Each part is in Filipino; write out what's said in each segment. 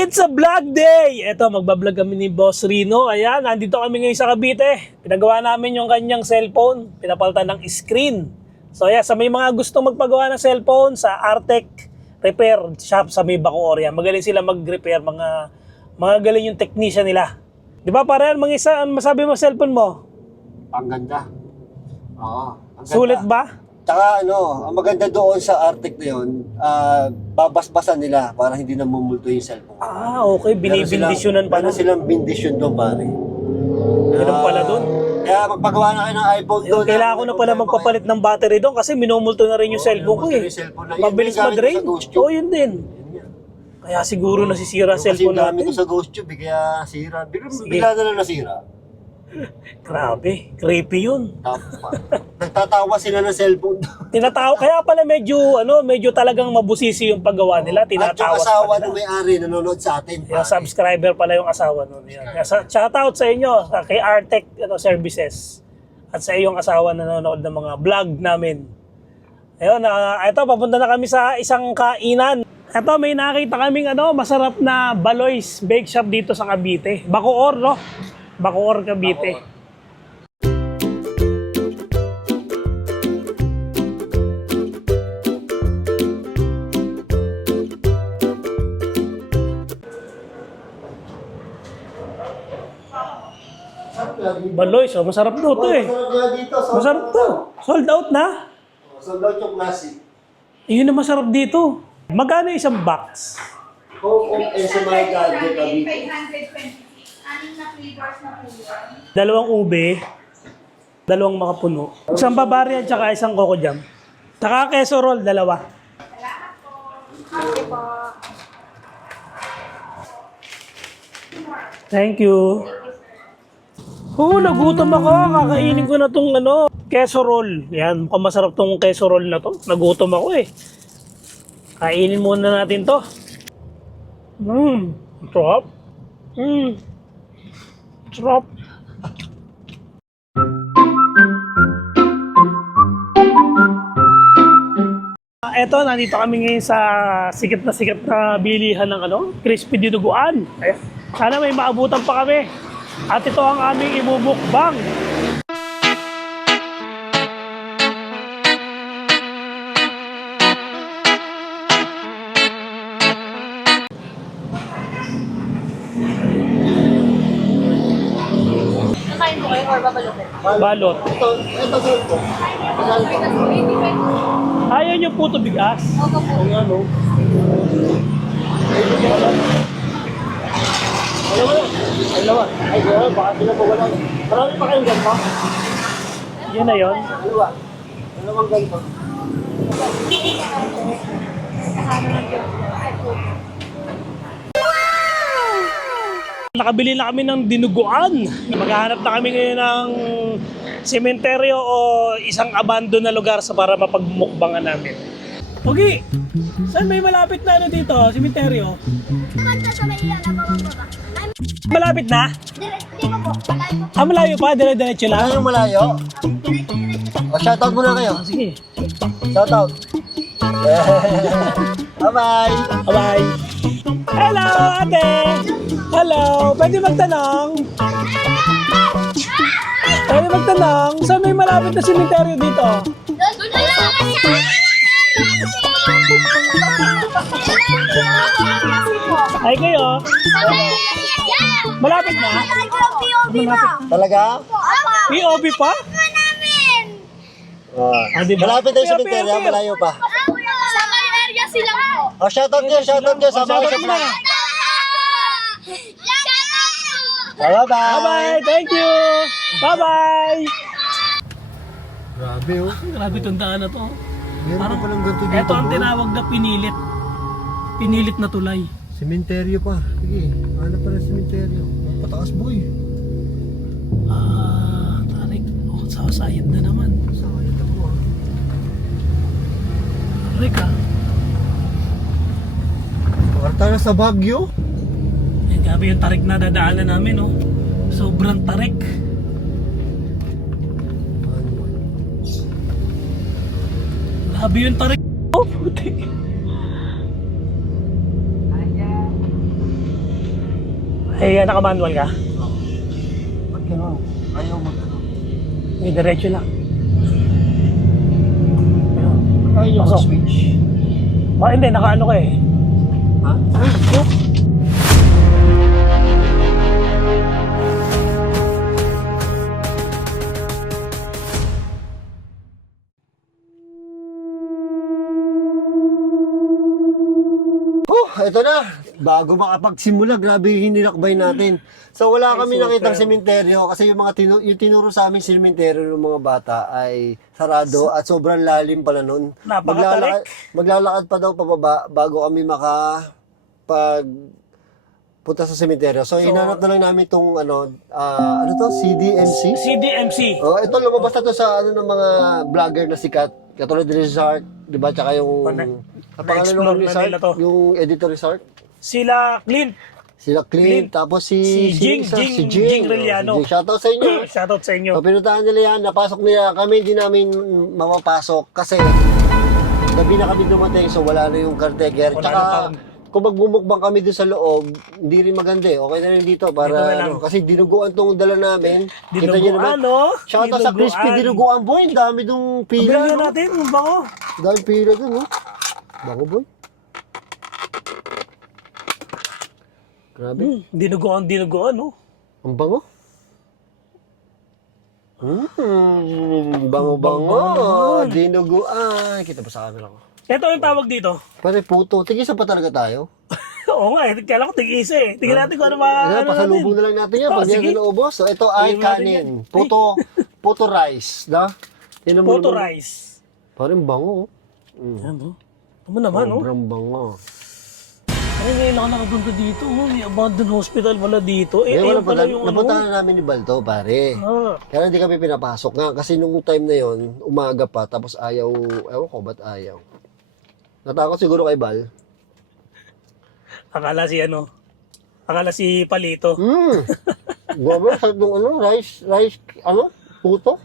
It's a vlog day! Eto, magbablog kami ni Boss Rino. Ayan, nandito kami ngayon sa Cavite. Pinagawa namin yung kanyang cellphone. Pinapalitan ng screen. So ayan, sa may mga gustong magpagawa ng cellphone, sa Artec Repair Shop sa may Bacoor. Yan, magaling sila mag-repair. Mga galing yung technician nila. Di ba para yan, mga isa, ano masabi mo cellphone mo? Ang ganda. Oo. Ang ganda. Sulit ba? Tsaka ang maganda doon sa Artec na yun, babasbasan nila para hindi na mumulto yung cellphone. Ah, okay. Binibindisyonan pa na. Meron silang bindisyon doon, pare. Ganun pala doon. Kaya magpagawa na kayo ng iPhone doon. Kailangan ko na pala magpapalit ng battery doon kasi minumulto na rin yung cellphone ko eh. Mabilis mag-drain. Oo, yun din. Kaya siguro nasisira cellphone natin. Kasi dami ko natin. sa GhostTube, kaya sira. Bigla na lang nasira. Grabe, creepy yun. Nagtatawa sila ng cellphone. Tinatawa, kaya pala medyo talagang mabusisi yung paggawa nila. At yung Tinatawa asawa nila. ng may-ari nanonood sa atin. Yung subscriber pala yung asawa nun. Shout out sa inyo, kay Artec Services. At sa iyong asawa na nanonood ng mga vlog namin. Ayun, ito, papunta na kami sa isang kainan. Ito, may nakita kaming masarap na Baloy's Bake Shop dito sa Cavite. Bacoor, no? Bacoor, Cavite. Baloy's, masarap daw to eh. Masarap to. Sold out na. Sold out yung classic. Yun ang masarap dito. Magkano isang box? Kung SMI gadget kami. 526. Anim na flavors na po yun. Dalawang ube, dalawang makapuno. Isang Bavaria at saka isang Coco Jam. Saka queso roll, dalawa. Salamat po. Okay po. Thank you. Oo, nagutom ako. Kakainin ko na tong queso roll. Yan, mukhang masarap tong queso roll na to. Nagutom ako eh. Kainin muna natin to. Sarap. Sarap. Eto, nandito kami ngayon sa sikat na bilihan ng crispy dinuguan. Sana may maabutan pa kami. At ito ang aming imumukbang. Nakain mo kayo or babalutin? Balot. Ito sold ko. Ayaw niyo puto bigas? Opo po. Dalawa. Ay, baka sila po wala. Marami pa kayong ganito? Yun na yun. Dalawa. Dalawang ganito. Nakabili na kami ng dinuguan. Maghahanap na kami ngayon ng sementeryo o isang abandon na lugar para mapagmukbangan namin. Pogi, saan may malapit na dito? Sementeryo? Malapit na? Di ba po? Malayo po. Malayo pa? Dire-diretso lang? Ano yung malayo? O, shoutout muna kayo. Sige. Shoutout. Bye-bye. Bye-bye. Hello, ate! Hello! Pwede magtanong? Pwede magtanong? Saan may malapit na sementeryo dito? Doon na lang kasi! Ay kayo? Malapit na? Talaga? POV pa? Malapit tayo sa Binteria, malayo pa. Sa may area sila po. O, shoutout nyo. Sama kayo sa vlog. Bye-bye. Bye-bye! Thank you! Bye-bye! Grabe oh. Grabe itong daan na to. Meron pa palang ganito dito. Ito ang tinawag na pinilit. Pinilit na tulay. Sementeryo pa. Sige, ano pa ng sementeryo? Pataas boy. Tarik. Sasayad na naman. Sayang ako ah. Tarik ah. Parta na sa Baguio. Grabe yung tarik na dadaanan namin, oh. Sobrang tarik. Grabe yung tarik. Oh, puti. Eh, naka-manual ka? Ba't gano'n? Ayaw mag-ano. Eh, diretso lang. Ayaw Pasok. mag-switch. Hindi, naka-ano ka eh. Ha? Ito na. Bago makapagsimula, grabe yung hinilakbay natin. So wala kami nakitang sementeryo kasi yung mga yung tinuro sa aming sementeryo ng mga bata ay sarado at sobrang lalim pala nun. Napakatarik. Maglalakad pa daw pababa bago kami punta sa sementeryo. So, hinanap na lang namin itong ano to? CDMC? CDMC. Oh, ito lumabas na to sa ng mga vlogger na sikat. Katulad ni Rizart, 'di ba? Tsaka yung ang pangalan na-explore nung na Rizart, nila to. yung editor Rizart. Sila Clint. Sila Clint, tapos si Jing Reliano. Si Jing. Shoutout sa inyo. Shoutout sa inyo. So, pinuntahan nila yan, napasok nila. Kami hindi namin mapapasok kasi gabi na kami dumating so wala na yung caretaker. Wala Tsaka na tawag. kung magmumukbang kami doon sa loob, hindi rin maganda eh. Okay na rin dito para Dito na lang. kasi dinuguan tong dala namin. Kita niyo Dinuguan, naman. no? Shoutout sa crispy dinuguan boy. Ang dami dong pila. Pila No? natin, ang bango. Dami pila dun, no? Bango boy. Grabe. Dinuguan, no? Ang bango. Bango-bango. Dinuguan. Kita ba sa camera ko? Ito ang tawag dito. Pare puto. Tigisa pa talaga tayo. Oo nga, kailan ko tig-isa eh. Tingnan natin kung ano mga Pasalubong na lang natin yan. Pag sige. yan naubos. So, ito ay Tingnan natin kanin. yan. Puto rice. Da? Photo rice. Parang bango. Yan, no? Tama naman, no? Sobrang bango. Ay, ngayon ako nakapunta dito. May abandoned hospital pala dito. Eh, Wala ayun pala yung napunta ano. na namin ni Balto, pare. Ah, Kaya hindi kami pinapasok nga. Kasi nung time na yon umaga pa. Tapos ayaw, ewan ko ba't ayaw. Natakot siguro kay Bal. akala si Palito. Grabe, sarap nung rice, puto.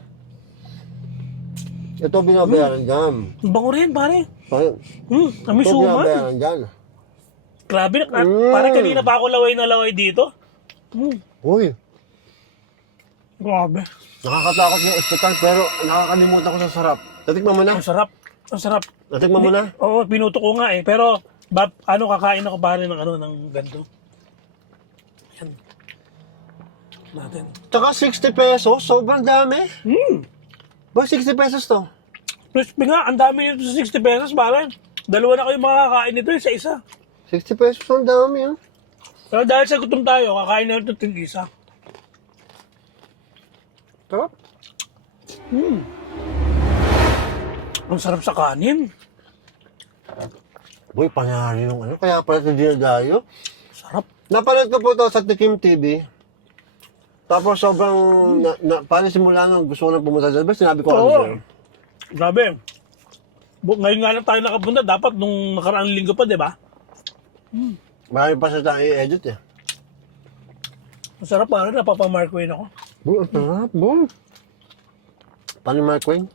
Ito binabayaran dyan. Ang bango rin, pare. Kami Ito suman. binabayaran dyan. Grabe, parang kanina pa ako laway na laway dito. Uy, Grabe. nakakatakot yung ospital pero nakakalimutan ko sa sarap. Natikman mo na? Ang sarap. Ang sarap. Natikman mo na? Oo, pinuto ko nga eh. Pero, kakain ako pare ng ganito. Yan. Natin. Tsaka 60 pesos, sobrang dami. Ba, 60 pesos to? Crispy nga, ang dami nito sa 60 pesos pare. Dalawa na kayo makakain nito isa-isa. 60 pesos, ang dami ah. Pero dahil sa gutom tayo, kakain na ito tig-isa. Sarap. Ang sarap sa kanin. Boy, pangyari nung kaya pala ito dinadayo. Sarap. Napanood ko po ito sa Tikim TV. Tapos sobrang, paano simula nga gusto ko na pumunta dyan. Ba, sinabi ko ano Oo. sa'yo? Grabe. Ngayon nga lang tayo nakapunta. Dapat nung nakaraang linggo pa, di ba? Marami pa sa tayo i-edit eh. Ang sarap pare, napapamark ko yun ako. Boy, ang sarap, boy. Paano yung Mark Wayne?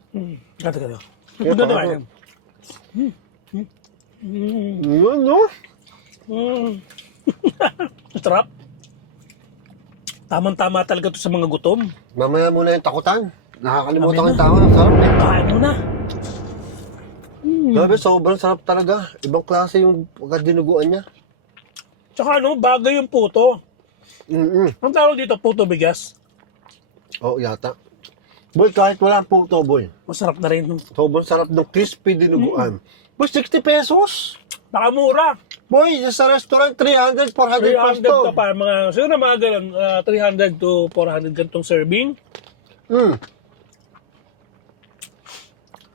Gata. Kaya Punta na parang- kayo. Yun, no? Ang sarap. Tamang-tama talaga to sa mga gutom. Mamaya muna yung takutan. Nakakalimutan ko yung tama. Ang sarap eh. Kain mo na. Grabe, sobrang sarap talaga. Ibang klase yung pagkadinuguan niya. Tsaka bagay yung puto. Ang tawag dito, puto bigas. Oo, yata. Boy, kahit wala ang puto, boy. Masarap na rin. Sobrang sarap ng crispy dinuguan. Boy, 60 pesos. Nakamura. Boy, sa restaurant, 300, 400 plus 300 to. to pa. Siguro mga ganun, 300 to 400 ganitong serving.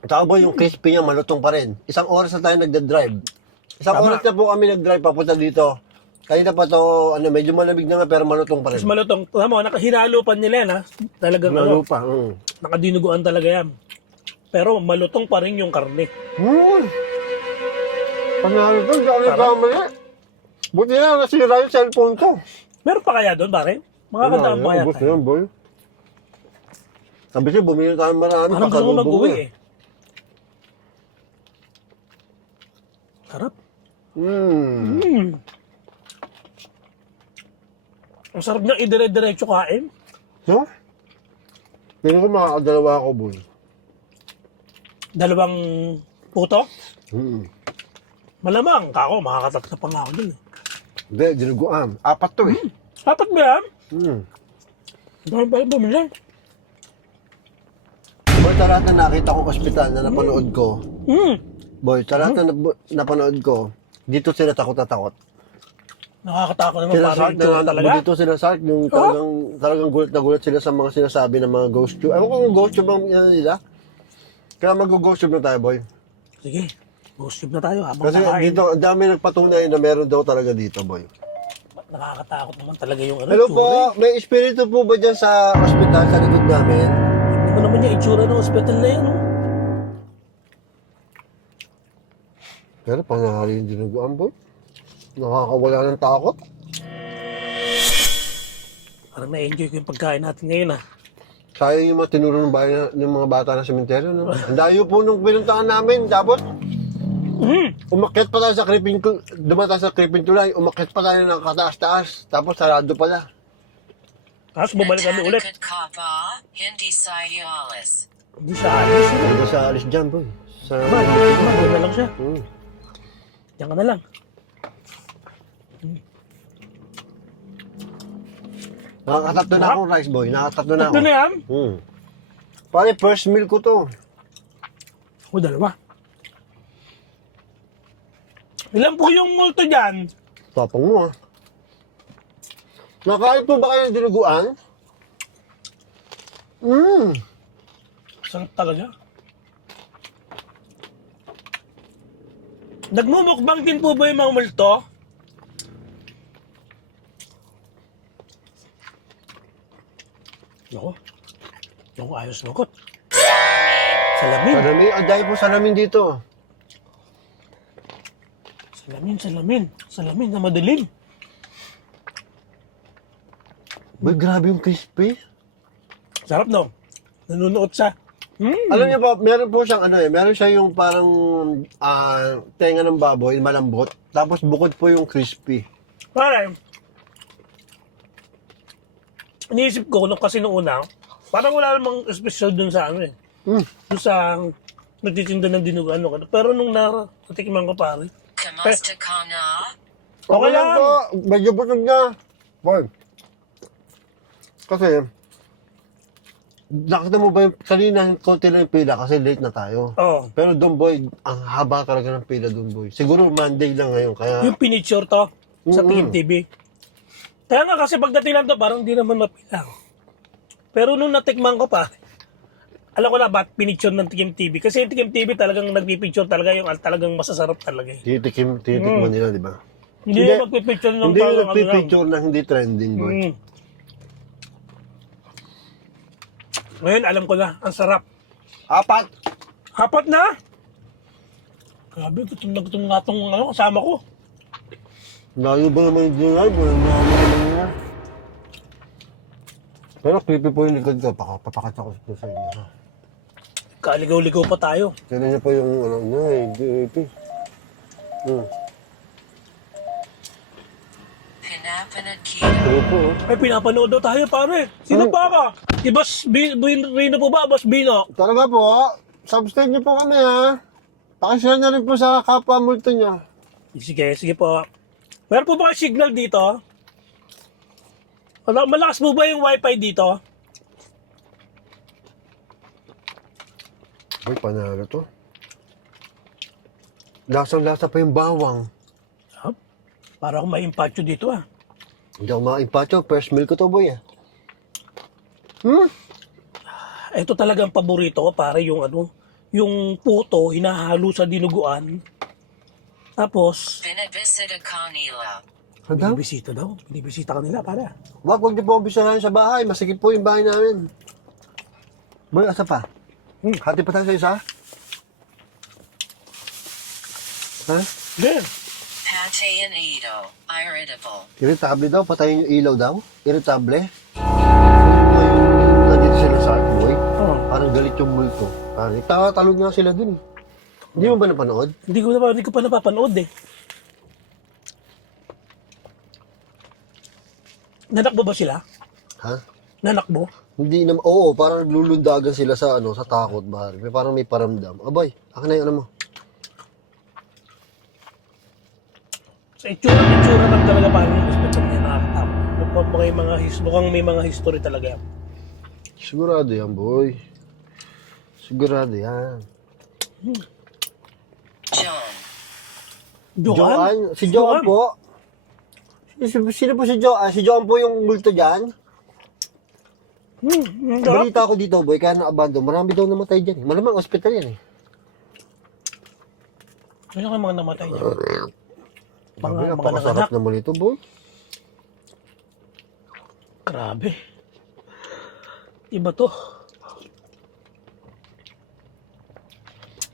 Tsaka boy, yung crispy niya malutong pa rin. Isang oras na tayo nagda-drive. Isang Tama. oras na po kami nag-drive papunta dito. Kanina pa to, medyo malamig na nga pero malutong pa rin. Mas malutong. Tama mo, hinalo pa nila yan ha. Talagang Lalo pa. nakadinuguan talaga yan. Pero malutong pa rin yung karne. Panalo to, hindi ako nagkamali. Buti na nasira yung cellphone ko. Meron pa kaya doon pare? Makakandaan pa kaya Ubus na tayo? yan, boy. Sabi siya, bumili tayo marami. Parang gusto ko pasalubong mag-uwi na. eh. Sarap. Ang sarap niya idire-diretso kain. No? Tingin ko makakadalawa ako, boy. Dalawang puto. Hmm. Malamang, kako, makakatatlo pa nga ako dun. Hindi, dinuguan. 4 to eh. Dapat ba yan? Hmm. Dahil ba yung bumili? Boy, sa lahat na nakita ko ospital na napanood ko, boy, sa lahat na napanood ko, dito sila takot na takot. Nakakatakot naman Sila parang Sark, ito talaga. dito sila Sark, yung talagang gulat na gulat sila sa mga sinasabi ng mga ghost tube. Ewan ko kung ghost tube ang yan nila. Kaya mag-ghost tube na tayo, boy. Sige, ghost tube na tayo habang Kasi nakain. dito, ang dami nagpatunay na meron daw talaga dito, boy. Nakakatakot naman talaga yung ano. Hello itsura po, may espiritu po ba dyan sa ospital sa likod namin? Hindi mo naman yung itsura ng hospital na yan. Oh. Pero pangyari yung dinuguan, boy. Nakakawala ng takot. Parang na-enjoy ko yung pagkain natin ngayon ah. Sayang yung mga tinuro ng bayan ng mga bata na sementeryo, no? Ang dayo po nung pinuntahan namin, tapos umakyat pa tayo sa creeping, dumatas sa creeping tulay, umakyat pa tayo ng kataas-taas, tapos sarado pala. Tapos bumalik kami ulit. Kapa, hindi Sialis. Hindi siya alis. Hindi sa alis dyan, boy. Sa... Doon na lang siya. Hmm. Diyan ka na lang. Nakakatatlo na ako, rice boy. Nakakatatlo na ako. Tatlo na yan? Pare, first meal ko to. O, dalawa. Ilan po yung multo dyan? Tapang mo, ah. Nakain po ba kayo ng dinuguan? Sarap talaga. Nagmumukbang din po ba yung mga multo? Ako ayos lukot. Salamin. Salamin, ang dahil po salamin dito. Salamin na madilim. Boy, grabe yung crispy. Sarap no? Nanunuot siya. Alam niyo po, meron po siyang ano eh, meron siya yung parang tenga ng baboy, malambot. Tapos bukod po yung crispy. Parang, iniisip ko kasi nung una, parang wala namang special dun sa ano eh. Dun sa nagtitinda ng dinuguan. Pero nung natikiman ko pare, Kamusta ka na? Okay lang. po, medyo busog na. Boy, kasi, nakita mo ba yung kanina, konti lang yung pila kasi late na tayo. oh, Pero doon boy, ang haba talaga ng pila doon boy. Siguro Monday lang ngayon, kaya... yung pinicture to sa Team TV. Kaya nga kasi pagdating lang to, parang di naman mapila. Pero nung natikman ko pa, alam ko na ba't pinicture ng Team TV. Kasi yung Team TV talagang nagpipicture talaga yung talagang masasarap talaga eh. Tinitikman nila, di ba? Hindi yung magpipicture ng Hindi yung talagang ano lang. nagpipicture na hindi trending boy. Ngayon, alam ko na, ang sarap. 4! Hapat na? Grabe, gutom na gutom nga itong kasama ko. Layo ba naman yung dinay boy? Naman. Pero creepy po yung likod ko. Papakita ko sa inyo. Ha? Kaligaw-ligaw pa tayo. Tignan niyo po yung ano niya eh. Creepy. Pinapanood kita. Pero po oh. Ay, pinapanood daw tayo, pare. Sino pa ka? Si Boss Rino po ba? Boss Bino? Talaga po, subscribe niyo po kami ha. Pakishare na rin po sa kapwa multo niyo. Sige po. Meron po ba kayo signal dito? Malakas po ba yung wifi dito? Uy, panalo to. Lasang-lasa pa yung bawang. Sarap. Para akong ma-impatcho dito ah. Hindi ako maimpacho. First meal ko to boy ah. Ito talagang paborito ko, pare, yung yung puto, hinahalo sa dinuguan. Tapos, Binibisita ka nila. Handa? binibisita kanila, pare. Huwag niyo po bisitahin sa bahay. Masikip po yung bahay namin. Boy, asa pa? Hati pa tayo sa isa? Ha? Then, Pate and ito. Irritable. Irritable daw, patayin yung ilaw daw. Irritable. Yung nandito sila sa akin, boy. Parang galit yung multo. Parang tatalog nga sila dun. Hindi mo ba napanood? hindi ko pa napapanood eh. Nanakbo ba sila? Ha? Nanakbo? Hindi naman, oo, parang naglulundagan sila sa sa takot, bahari. Parang may paramdam. Abay, akin na yung ano mo. Sa itsura lang talaga parang yung hospital niya nakakatakot. Mukhang may mga history talaga. Sigurado yan, boy. Sigurado yan. John. Joan? Si Joan po. Sino po si Joan? Si Joan po yung multo dyan. Sarap. Balita ko dito, boy, kaya na-abandon. Marami daw namatay dyan. Malamang hospital yan eh. Ano ka mga namatay niya? Grabe, Mga napakasarap nanganak. naman ito, boy. Grabe. Iba to.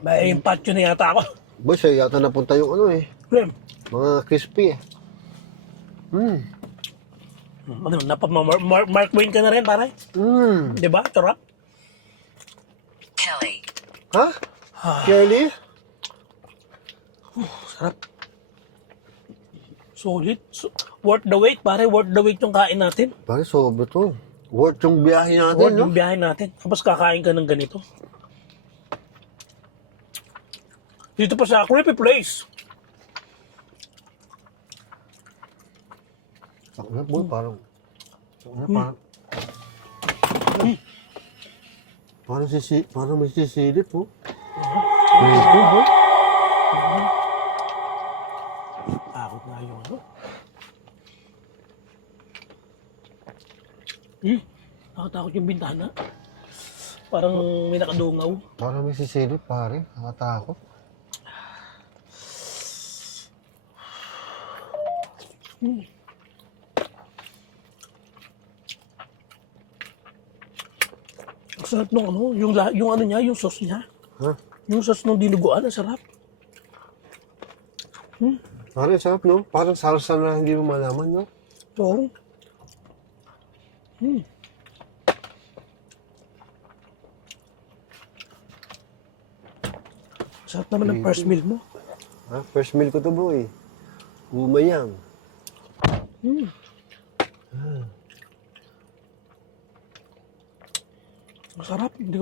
May patio na yata ako. Boy, sa'yo yata napunta yung ano eh. Rem, Mga crispy eh. ano, Mark Twain ka na rin, pare? Di ba? Sarap. Kelly. Ha? Kelly? Sarap. Solid. Worth the wait, pare. Worth the wait yung kain natin. Pare, sobra to. Worth yung biyahe natin, Worth no? yung biyahe natin. Tapos kakain ka ng ganito. Dito pa sa Creepy Place. Sakna, boy, parang... Parang may sisilip, oh. Ito, boy. Takot nga yung ano. Nakatakot yung bintana. Parang may nakadungaw. Parang may sisilip, pare. Nakatakot. Ang sarap nung ano, yung ano niya, yung sauce niya. Ha? Yung sauce nung dinuguan, ang sarap. Pare, sarap, no? Parang salsa na hindi mo malaman, no? Oo. Sarap naman ng first meal mo. Ha? First meal ko to, boy. Umayang. Ang sarap. Hindi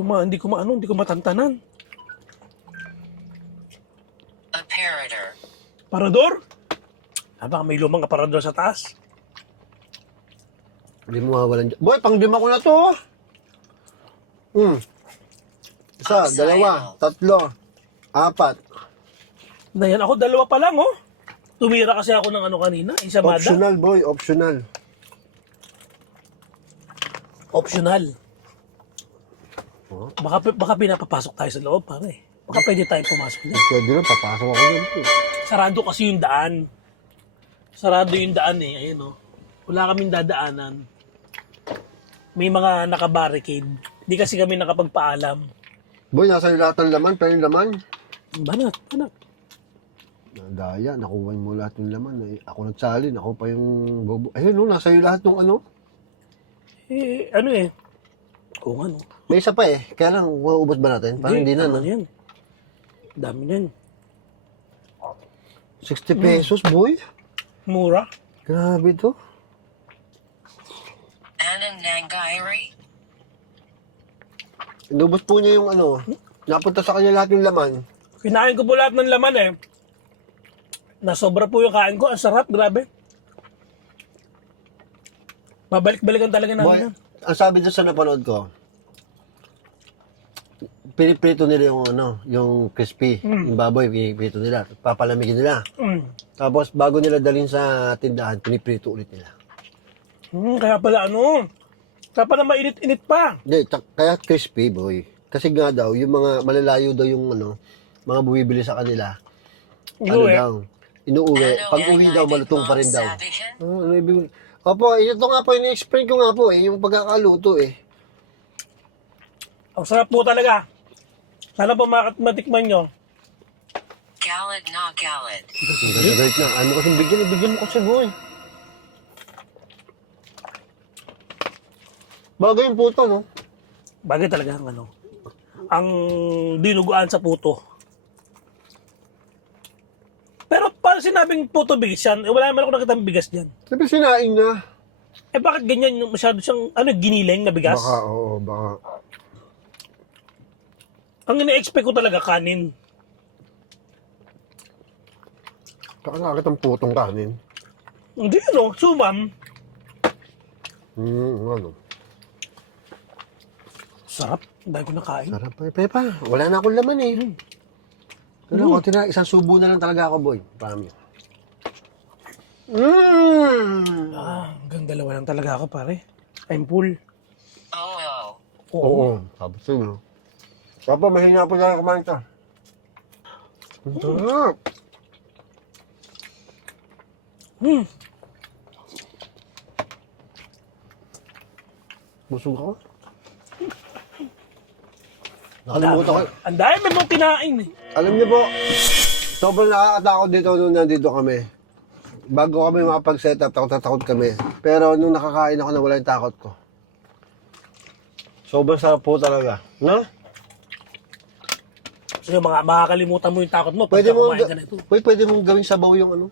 ko matantanan. Apparator. Parador? Baka may lumang aparador sa taas. Hindi mo mawawalan dyan. Boy, pang-lima ko na to, oh. Isa, Ang dalawa, sayo. tatlo, apat. Na yan, ako dalawa pa lang, oh. Tumira kasi ako ng ano kanina, Isamada. Optional, boy, optional. Optional. Oh. Baka pinapapasok tayo sa loob, pare. Baka pwede tayong pumasok niya. Pwede lang, papasok ako dyan, boy. Sarado kasi yung daan. Sarado yung daan eh. Ayun, oh. Wala kaming dadaanan. May mga nakabarricade. Hindi kasi kami nakapagpaalam. Boy, nasa iyo lahat ng laman, pero yung laman. Banat. Daya, nakuha mo lahat ng laman. Eh, ako nagsalin, ako pa yung bobo. Ayun, no, nasa iyo lahat ng ano. Eh, ano eh. Kung ano. May isa pa eh. Kaya lang, maubos ba natin? Parang hindi na, ano no? yan. Dami yan. 60 pesos, boy. Mura. Grabe to. Ananangiri. Inubos po niya yung ano. Napunta sa kanya lahat ng laman. Kinain ko po lahat ng laman eh. Nasobra po yung kain ko. Ang sarap, grabe. Babalik-balikan talaga Boy, namin yan. ang sabi doon sa napanood ko, piniprito nila yung ano, yung crispy. Yung baboy, piniprito nila. Papalamigin nila. Tapos bago nila dalhin sa tindahan, piniprito ulit nila. Kaya pala mainit-init pa. Hindi, kaya crispy, boy. Kasi nga daw, yung mga malalayo daw yung ano, mga bumibili sa kanila. Ano Inuwi. daw, inuuwi. Pag uwi daw, malutong pa rin daw. Ano ibig? Opo, ito nga po, ini-explain ko nga po yung pagkakaluto eh. Ang sarap po talaga. Sana po matikman nyo. Galad na galad. Right na, ano kasi bigyan mo kasi boy. Bagay yung puto, no? Bagay talaga ang ano. Ang dinuguan sa puto. Pero parang sinabing puto bigas yan, wala naman ako nakitang bigas dyan. Sabi sinaing na. Eh bakit ganyan yung masyado siyang giniling na bigas? Baka, oo, baka. Ang ina-expect ko talaga kanin. Saka nakakit ang putong kanin. Hindi no, sumam. Ano? Sarap, dahil ko nakain. Sarap pa. Pepa, wala na akong laman eh. Pero konti na, isang subo na lang talaga ako, boy. Promise. Hanggang dalawa lang talaga ako pare. I'm full. Oh, Oo. Sabi sa'yo. Papa, mahina po na kumain ka. Ang sarap. Busog ako. Nakalimutan ko. Ang dami mong kinain eh. Alam niyo po, sobrang nakakatakot dito nung nandito kami. Bago kami makapag-set up, takot kami. Pero nung nakakain ako, nawala yung takot ko. Sobrang sarap po talaga. No? So yung makakalimutan mo yung takot mo pag Pwede mo, kumain ka na ito. pwede mong gawing sabaw yung ano.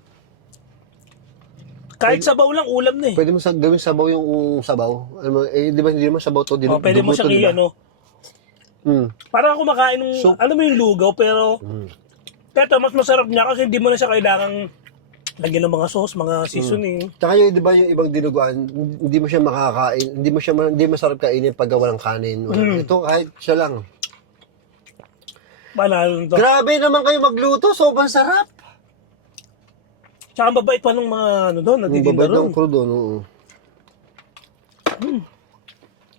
Kahit sabaw lang, ulam na eh. Pwede mo gawing sabaw yung sabaw. Alam mo, di ba hindi naman sabaw to? Pwede mo siyang i-ano. Parang kumakain ng, So- alam mo yung lugaw, pero pero mas masarap niya kasi hindi mo na siya kailangang lagyan ng mga sauce, mga seasoning. Tsaka yung, di ba yung ibang dinuguan, hindi mo siya makakain, hindi masarap kainin pag walang kanin. Ito kahit siya lang. Panalo to. Grabe naman kayo magluto, sobrang sarap. Tsaka ang babait pa ng mga ano doon, Ang natitinda babait doon. ng crew doon, oo.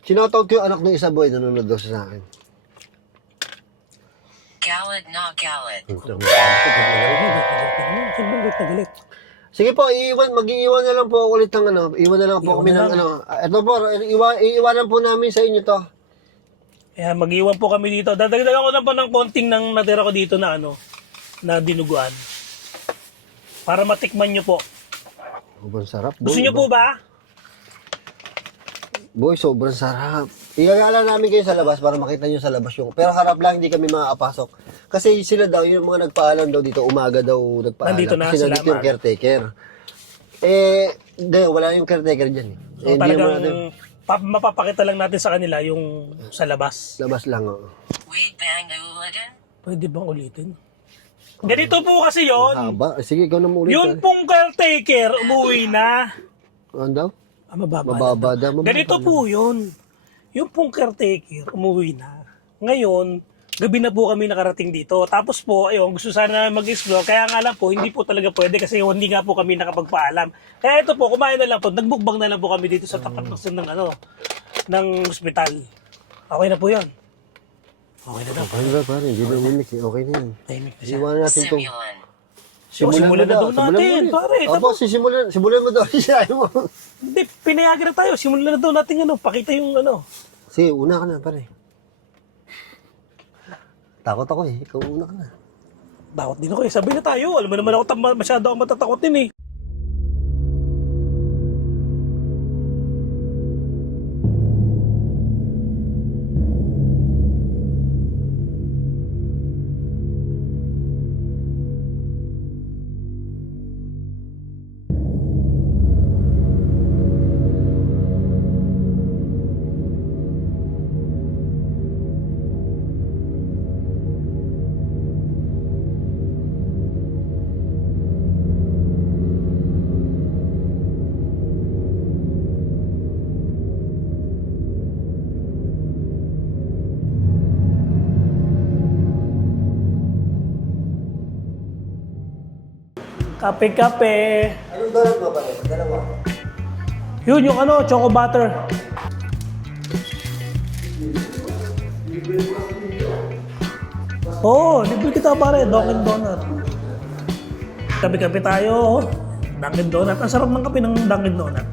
Sinataw ko yung anak ng isa, boy, nanonood daw sa akin. Galit na galit. Galit. Sige po, mag-iiwan na lang po ako ulit ng ano, iwan na lang po kami ng ano. Ito po, iiwanan po namin sa inyo to. Kaya mag-iwan po kami dito. Dadagdagan ko lang po ng konting nang natira ko dito na na dinuguan. Para matikman nyo po. Sobrang sarap. Gusto nyo po ba? Boy, sobrang sarap. Igagala namin kayo sa labas para makita nyo sa labas yung. Pero harap lang, hindi kami makakapasok. Kasi sila daw, yung mga nagpaalam daw dito, umaga daw nagpaalam. Nandito na kasi sila, nandito yung caretaker. Hindi, wala yung caretaker dyan. So Hindi talagang naman natin. mapapakita lang natin sa kanila yung sa labas. Labas lang, oh. Wait bang ulitin? Pwede bang ulitin? Ganito po kasi yon. Haba. Sige, ikaw na muli. Yung pong caretaker, umuwi na. Ano daw? Mababa. Mababa daw. Ganito po yun. Yung pong caretaker, umuwi na. Ngayon, gabi na po kami nakarating dito. Tapos po, ayun, gusto sana mag-explore. Kaya nga lang po, hindi po talaga pwede kasi hindi nga po kami nakapagpaalam. Kaya ito po, kumain na lang po. Nagbukbang na lang po kami dito sa tapat ng ospital. Okay na po yun. Okay na daw. Ano ba, pare? Hindi na mimik. Okay na yun. Tahimik na siya. Iwanan natin itong... Simulan. Simulan na daw natin, mo pare. Opo, simulan mo daw. Siya mo. Hindi, pinayagan na tayo. Simulan na daw natin pakita yung Sige, una ka na, pare. Takot ako eh. Ikaw una ka na. Bakit din ako eh. Sabi na tayo. Alam mo naman ako masyado ako matatakotin eh. Kape-kape. Anong donut mo, pare? Dalawa. Yun, yung choco butter. Oo, libre kita pare, Dunkin' Donut. Kape-kape tayo. Dunkin' Donut. Ang sarap ng kape ng Dunkin' Donut.